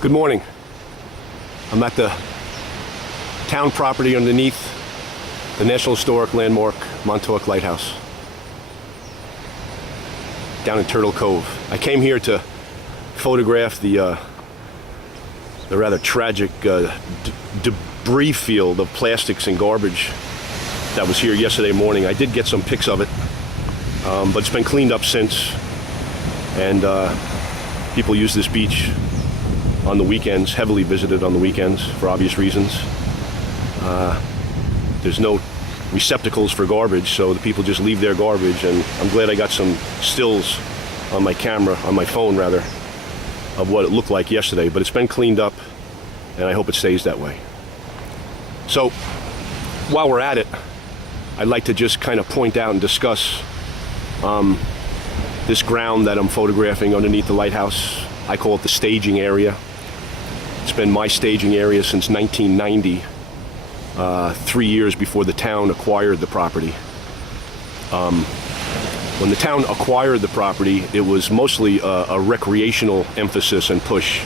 Good morning. I'm at the town property underneath the National Historic Landmark MtkLH Lighthouse down in Turtle Cove. I came here to photograph the rather tragic debris field of plastics and garbage that was here yesterday morning. I did get some pics of it, but it's been cleaned up since, and people use this beach on the weekends, heavily visited on the weekends for obvious reasons. There's no receptacles for garbage, so the people just leave their garbage, and I'm glad I got some stills on my camera, on my phone rather, of what it looked like yesterday, but it's been cleaned up, and I hope it stays that way. So, while we're at it, I'd like to just kind of point out and discuss this ground that I'm photographing underneath the lighthouse. I call it the staging area. It's been my staging area since 1990, 3 years before the town acquired the property. When the town acquired the property, it was mostly a recreational emphasis and push,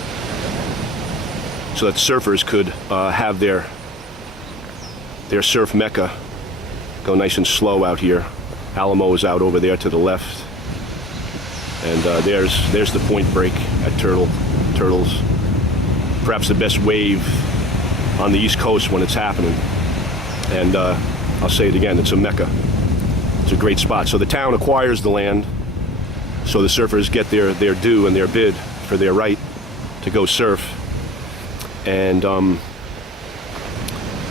so that surfers could have their surf mecca, go nice and slow out here. Alamo is out over there to the left, and there's the point break at Turtles. Perhaps the best wave on the East Coast when it's happening. And I'll say it again, it's a mecca. It's a great spot. So the town acquires the land, so the surfers get their due and their bid for their right to go surf. And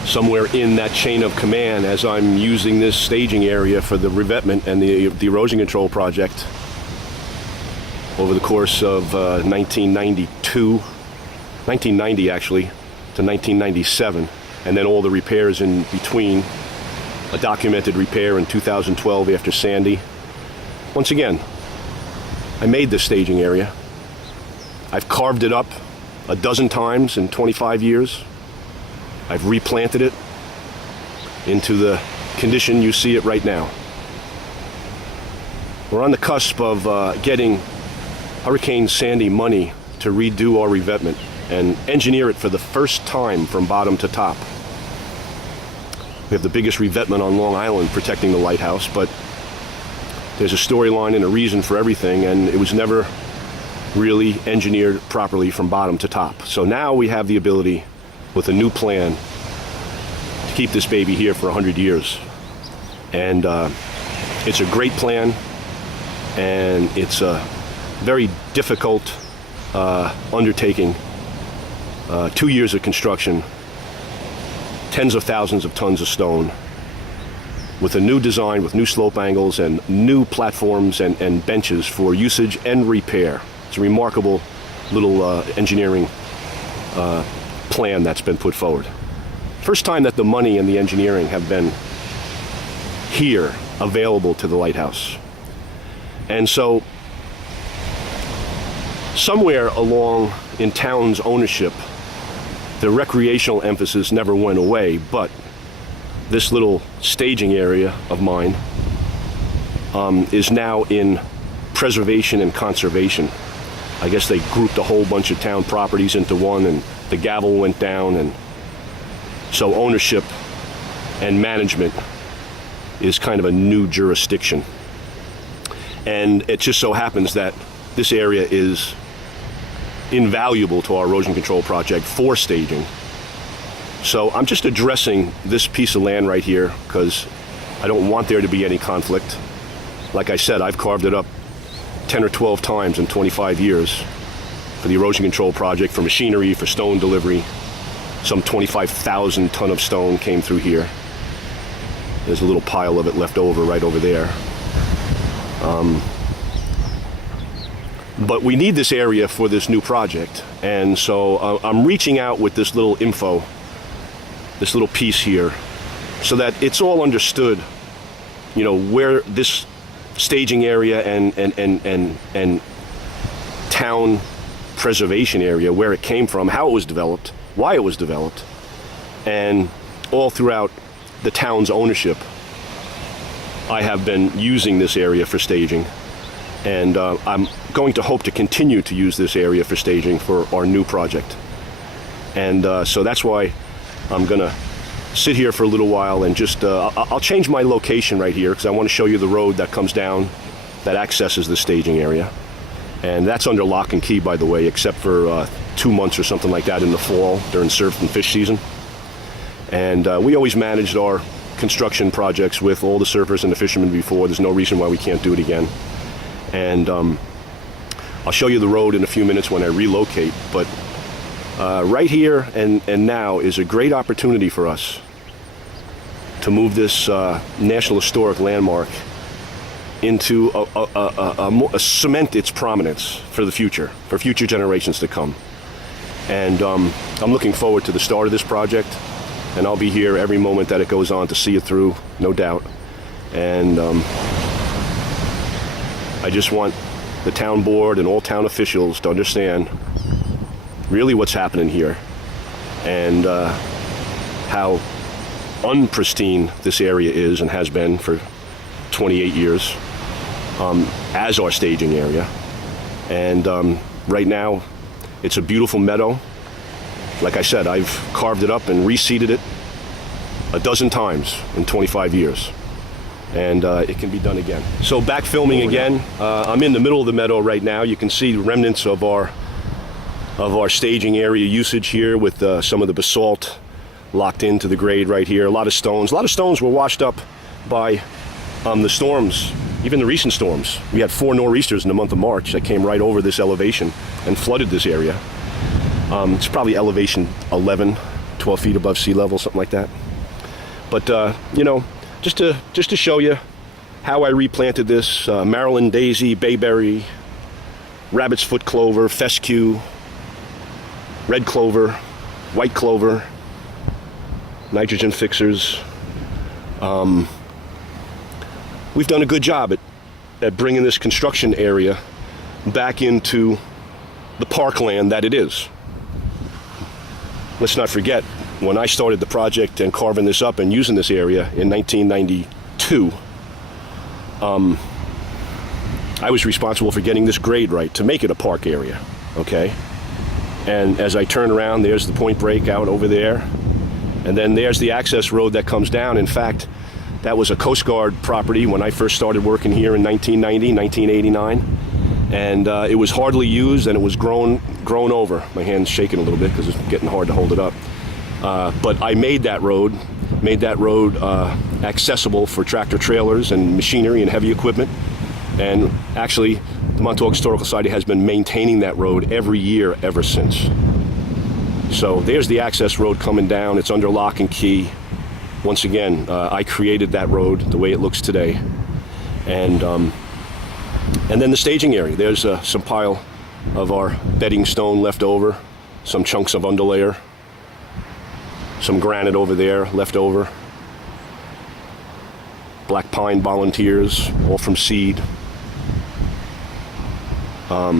somewhere in that chain of command, as I'm using this staging area for the revetment and the erosion control project over the course of 1990 actually, to 1997, and then all the repairs in between, a documented repair in 2012 after Sandy. Once again, I made this staging area. I've carved it up a dozen times in 25 years. I've replanted it into the condition you see it right now. We're on the cusp of getting Hurricane Sandy money to redo our revetment and engineer it for the first time from bottom to top. We have the biggest revetment on Long Island protecting the lighthouse, but there's a storyline and a reason for everything, and it was never really engineered properly from bottom to top. So now we have the ability, with a new plan, to keep this baby here for 100 years. And it's a great plan, and it's a very difficult undertaking. 2 years of construction, tens of thousands of tons of stone, with a new design, with new slope angles and new platforms and benches for usage and repair. It's a remarkable little engineering plan that's been put forward. First time that the money and the engineering have been here, available to the lighthouse. And so, somewhere along in town's ownership, the recreational emphasis never went away, but this little staging area of mine is now in preservation and conservation. I guess they grouped a whole bunch of town properties into one, and the gavel went down, and so ownership and management is kind of a new jurisdiction. And it just so happens that this area is invaluable to our erosion control project for staging. So I'm just addressing this piece of land right here because I don't want there to be any conflict. Like I said, I've carved it up 10 or 12 times in 25 years for the erosion control project, for machinery, for stone delivery. Some 25,000 ton of stone came through here. There's a little pile of it left over right over there. But we need this area for this new project, and so I'm reaching out with this little info, this little piece here, so that it's all understood, you know, where this staging area and town preservation area, where it came from, how it was developed, why it was developed, and all throughout the town's ownership, I have been using this area for staging. And I'm going to hope to continue to use this area for staging for our new project. And so that's why I'm going to sit here for a little while and just, I'll change my location right here because I want to show you the road that comes down that accesses the staging area. And that's under lock and key, by the way, except for 2 months or something like that in the fall during surf and fish season. And we always managed our construction projects with all the surfers and the fishermen before. There's no reason why we can't do it again. And I'll show you the road in a few minutes when I relocate. But right here and now is a great opportunity for us to move this National Historic Landmark into a cement its prominence for the future, for future generations to come. And I'm looking forward to the start of this project, and I'll be here every moment that it goes on to see it through, no doubt. And I just want the town board and all town officials to understand really what's happening here and how unpristine this area is and has been for 28 years. As our staging area. And right now it's a beautiful meadow. Like I said, I've carved it up and reseeded it a dozen times in 25 years, and it can be done again. So back filming again. I'm in the middle of the meadow right now. You can see remnants of our staging area usage here with some of the basalt locked into the grade right here. A lot of stones were washed up by the storms. Even the recent storms. We had 4 nor'easters in the month of March that came right over this elevation and flooded this area. It's probably elevation 11, 12 feet above sea level, something like that. But, you know, just to show you how I replanted this, Maryland daisy, bayberry, rabbit's foot clover, fescue, red clover, white clover, nitrogen fixers. We've done a good job at bringing this construction area back into the parkland that it is. Let's not forget, when I started the project and carving this up and using this area in 1992, I was responsible for getting this grade right to make it a park area, okay? And as I turn around, there's the point break out over there, and then there's the access road that comes down. In fact, that was a Coast Guard property when I first started working here in 1990, 1989. And it was hardly used, and it was grown over. My hand's shaking a little bit because it's getting hard to hold it up. But I made that road accessible for tractor trailers and machinery and heavy equipment. And actually, the Montauk Historical Society has been maintaining that road every year ever since. So there's the access road coming down. It's under lock and key. Once again, I created that road the way it looks today. And then the staging area. There's some pile of our bedding stone left over, some chunks of underlayer, some granite over there left over, black pine volunteers, all from seed. A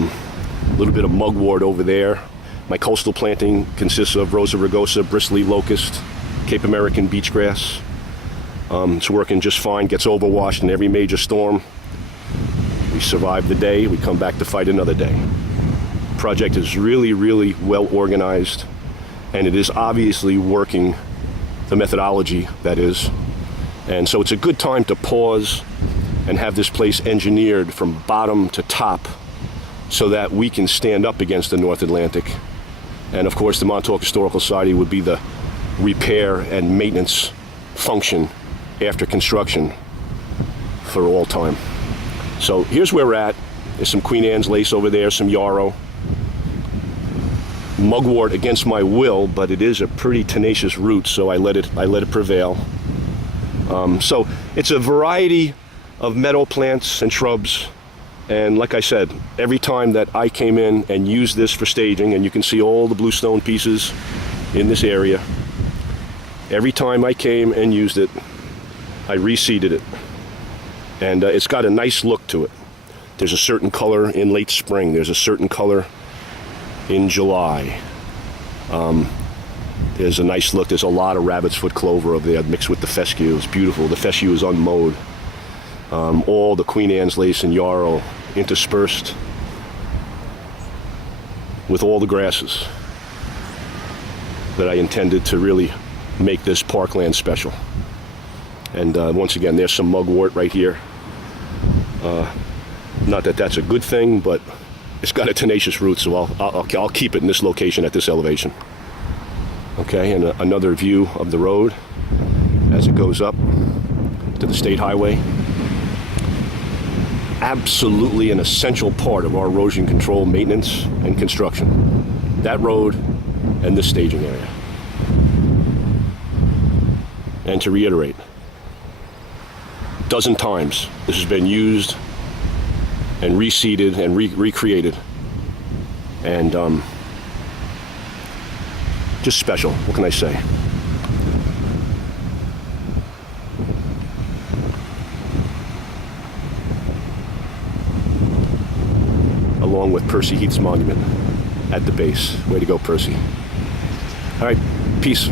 little bit of mugwort over there. My coastal planting consists of Rosa rugosa, bristly locust, Cape American beachgrass. It's working just fine, gets overwashed in every major storm. We survive the day, we come back to fight another day. Project is really, really well organized, and it is obviously working, the methodology that is. And so it's a good time to pause and have this place engineered from bottom to top so that we can stand up against the North Atlantic. And of course, the Montauk Historical Society would be the repair and maintenance function after construction for all time. So here's where we're at. There's some Queen Anne's lace over there, some yarrow. Mugwort against my will, but it is a pretty tenacious root, so I let it prevail. So it's a variety of meadow plants and shrubs. And like I said, every time that I came in and used this for staging, and you can see all the bluestone pieces in this area, every time I came and used it, I reseeded it. And it's got a nice look to it. There's a certain color in late spring. There's a certain color in July. There's a nice look. There's a lot of rabbit's foot clover over there mixed with the fescue. It's beautiful. The fescue is unmowed. All the Queen Anne's lace and yarrow interspersed with all the grasses that I intended to really make this parkland special. And once again, there's some mugwort right here. Not that that's a good thing, but it's got a tenacious root, so I'll keep it in this location at this elevation. Okay, and another view of the road as it goes up to the state highway. Absolutely an essential part of our erosion control maintenance and construction. That road and this staging area. And to reiterate, a dozen times this has been used and reseeded and recreated, and just special. What can I say? Along with Percy Heath's monument at the base. Way to go, Percy. All right, peace.